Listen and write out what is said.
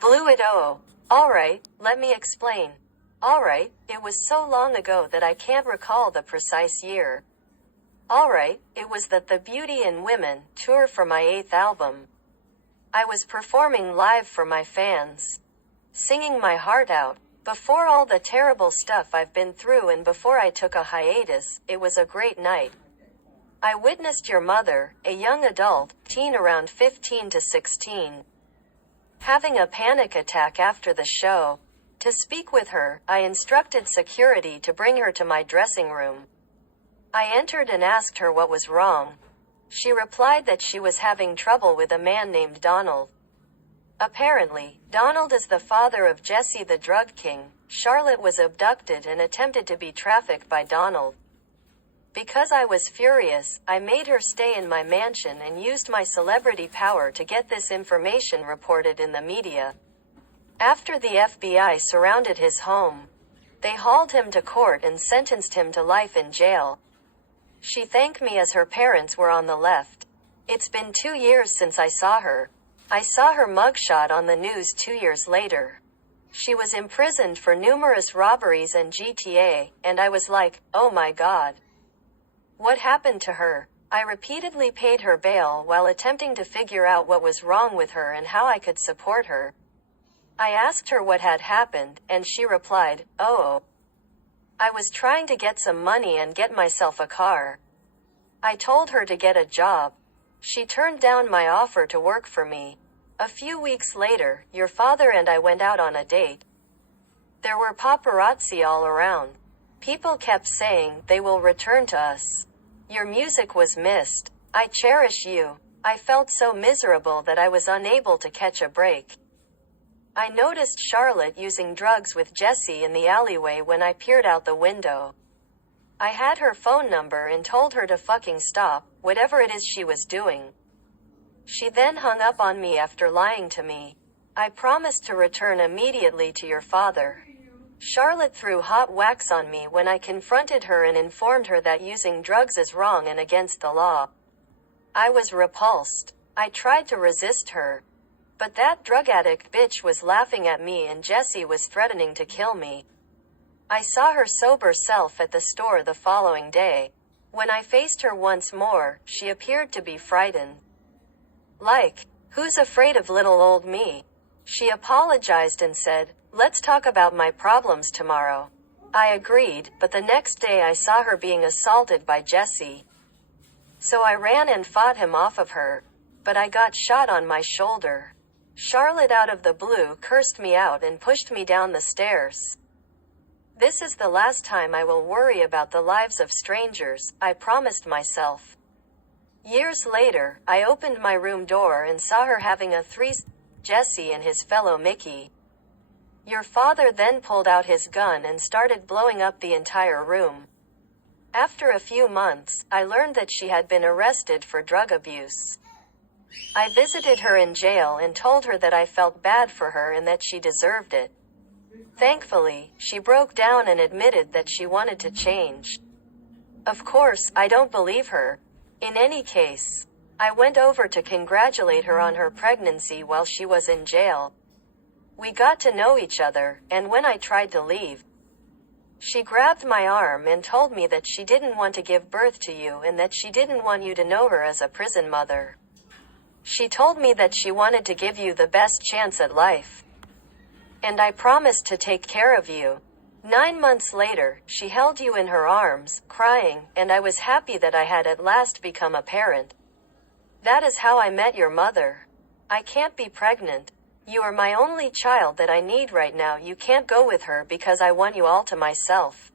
Blew it. Oh. Alright, let me explain. Alright, it was so long ago that I can't recall the precise year. Alright, it was the Beauty and Women tour for my 8th album. I was performing live for my fans. Singing my heart out. Before all the terrible stuff I've been through and before I took a hiatus, it was a great night. I witnessed your mother, a young adult, teen around 15 to 16, having a panic attack after the show. To speak with her, I instructed security to bring her to my dressing room. I entered and asked her what was wrong. She replied that she was having trouble with a man named Donald. Apparently, Donald is the father of Jesse the drug king. Charlotte was abducted and attempted to be trafficked by Donald. Because I was furious, I made her stay in my mansion and used my celebrity power to get this information reported in the media. After the FBI surrounded his home, they hauled him to court and sentenced him to life in jail. She thanked me as her parents were on the left. It's been 2 years since I saw her. I saw her mugshot on the news 2 years later. She was imprisoned for numerous robberies and GTA, and I was like, oh my God. What happened to her? I repeatedly paid her bail while attempting to figure out what was wrong with her and how I could support her. I asked her what had happened, and she replied, oh. I was trying to get some money and get myself a car. I told her to get a job. She turned down my offer to work for me. A few weeks later, your father and I went out on a date. There were paparazzi all around. People kept saying they will return to us. Your music was missed. I cherish you. I felt so miserable that I was unable to catch a break. I noticed Charlotte using drugs with Jesse in the alleyway when I peered out the window. I had her phone number and told her to fucking stop, whatever it is she was doing. She then hung up on me after lying to me. I promised to return immediately to your father. Charlotte threw hot wax on me when I confronted her and informed her that using drugs is wrong and against the law. I was repulsed. I tried to resist her. But that drug addict bitch was laughing at me and Jesse was threatening to kill me. I saw her sober self at the store the following day. When I faced her once more, she appeared to be frightened. Like, who's afraid of little old me? She apologized and said, let's talk about my problems tomorrow. I agreed, but the next day I saw her being assaulted by Jesse. So I ran and fought him off of her, but I got shot on my shoulder. Charlotte out of the blue cursed me out and pushed me down the stairs. This is the last time I will worry about the lives of strangers, I promised myself. Years later, I opened my room door and saw her having a threesome with Jesse and his fellow Mickey. Your father then pulled out his gun and started blowing up the entire room. After a few months, I learned that she had been arrested for drug abuse. I visited her in jail and told her that I felt bad for her and that she deserved it. Thankfully, she broke down and admitted that she wanted to change. Of course, I don't believe her. In any case, I went over to congratulate her on her pregnancy while she was in jail. We got to know each other, and when I tried to leave, she grabbed my arm and told me that she didn't want to give birth to you and that she didn't want you to know her as a prison mother. She told me that she wanted to give you the best chance at life. And I promised to take care of you. 9 months later, she held you in her arms, crying, and I was happy that I had at last become a parent. That is how I met your mother. I can't be pregnant. You are my only child that I need right now. You can't go with her because I want you all to myself.